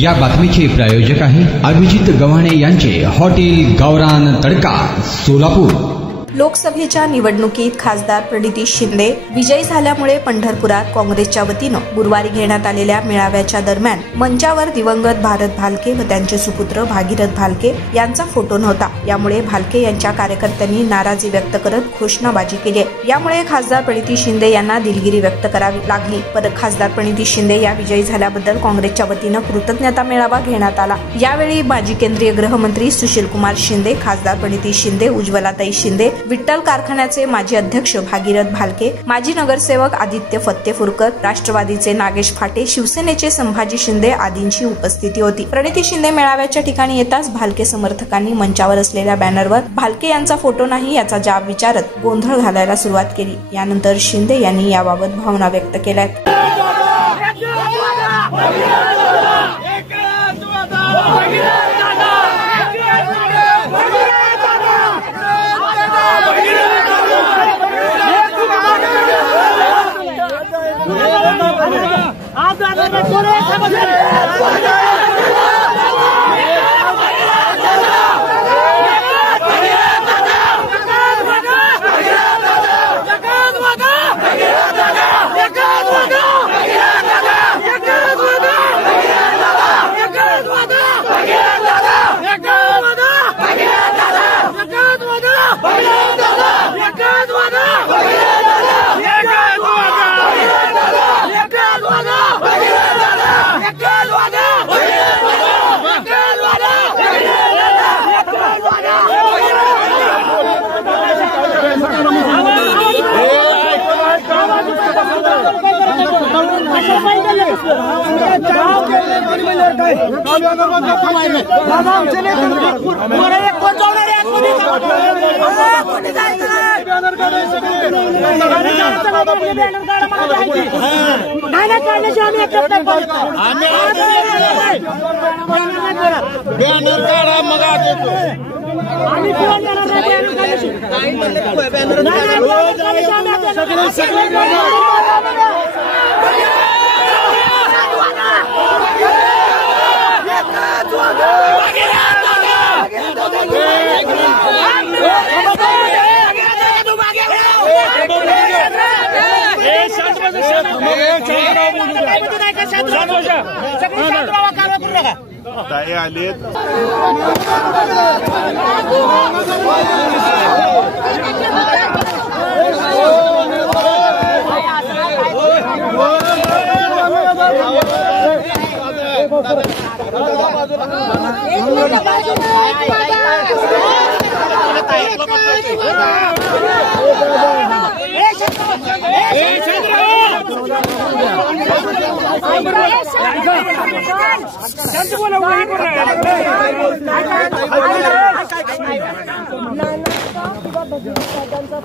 या बातमीचे प्रायोजक आहे अभिजित गव्हाणे यांचे हॉटेल गावरान तडका सोलापूर। लोकसभेच्या निवडणुकीत खासदार प्रणिती शिंदे विजयी झाल्यामुळे पंढरपुरात काँग्रेसच्या वतीनं गुरुवारी घेण्यात आलेल्या मेळाव्याच्या दरम्यान मंचावर दिवंगत भारत भालके व त्यांचे सुपुत्र भागीरथ भालके यांचा फोटो नव्हता। यामुळे भालके यांच्या कार्यकर्त्यांनी नाराजी व्यक्त करत घोषणाबाजी केली। यामुळे खासदार प्रणिती शिंदे यांना दिलगिरी व्यक्त करावी लागली। परत खासदार प्रणिती शिंदे या विजयी झाल्याबद्दल काँग्रेसच्या वतीनं कृतज्ञता मेळावा घेण्यात आला। यावेळी माजी केंद्रीय गृहमंत्री सुशीलकुमार शिंदे, खासदार प्रणिती शिंदे, उज्ज्वलाताई शिंदे, विठ्ठल कारखान्याचे माजी अध्यक्ष भागीरथ भालके, माजी नगरसेवक आदित्य फत्तेपूरकर, राष्ट्रवादीचे नागेश फाटे, शिवसेनेचे संभाजी शिंदे आदींची उपस्थिती होती। प्रणिती शिंदे मेळाव्याच्या ठिकाणी येताच भालके समर्थकांनी मंचावर असलेल्या बॅनरवर भालके यांचा फोटो नाही याचा जाब विचारत गोंधळ घालायला सुरुवात केली। यानंतर शिंदे यांनी याबाबत भावना व्यक्त केल्या।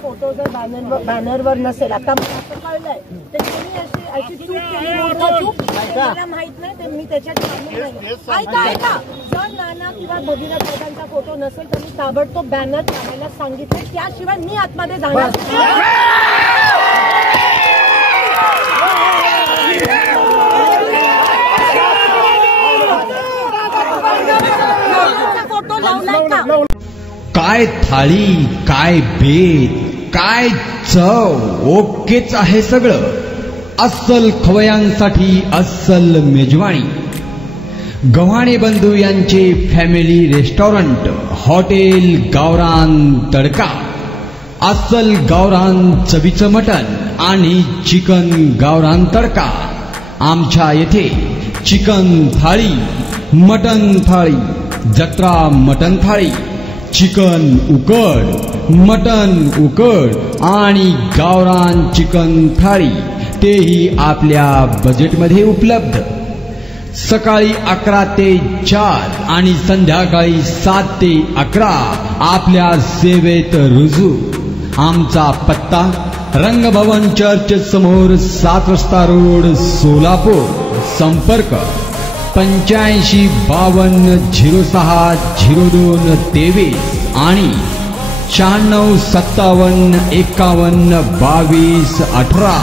फोटो जर बॅनरवर नसेल, आता मला कळलंय ते तुम्ही अशी चूक केली, मला माहित नाही ते मी त्याच्यात ऐका जर नाना किंवा भगीरथ दादांचा फोटो नसेल तर मी ताबडतोब बॅनर लावायला सांगितले, त्याशिवाय मी आतमध्ये जाणार फोटो लावलाय का? काय थाळी, काय बेत, काय चव, ओकेच आहे सगळं। अस्सल खवयांसाठी अस्सल मेजवानी। गव्हाणे बंधू यांचे फॅमिली रेस्टॉरंट हॉटेल गावरान तडका। अस्सल गावरान चवीचं मटण आणि चिकन गावरान तडका। आमच्या येथे चिकन थाळी, मटण थाळी, जत्रा मटण थाळी, चिकन उकड, मटन उकड आणि गावरान चिकन थाळी, तेही आपल्या बजेटमध्ये उपलब्ध। सकाळी 11 ते 4 आणि संध्याकाळी 7 ते 11 आपल्या सेवेत रुजू। आमचा पत्ता रंगभवन चर्च समोर 7 रस्ता रोड सोलापूर। संपर्क 85 52 06 02 23 आणि 96 57 51 22 18।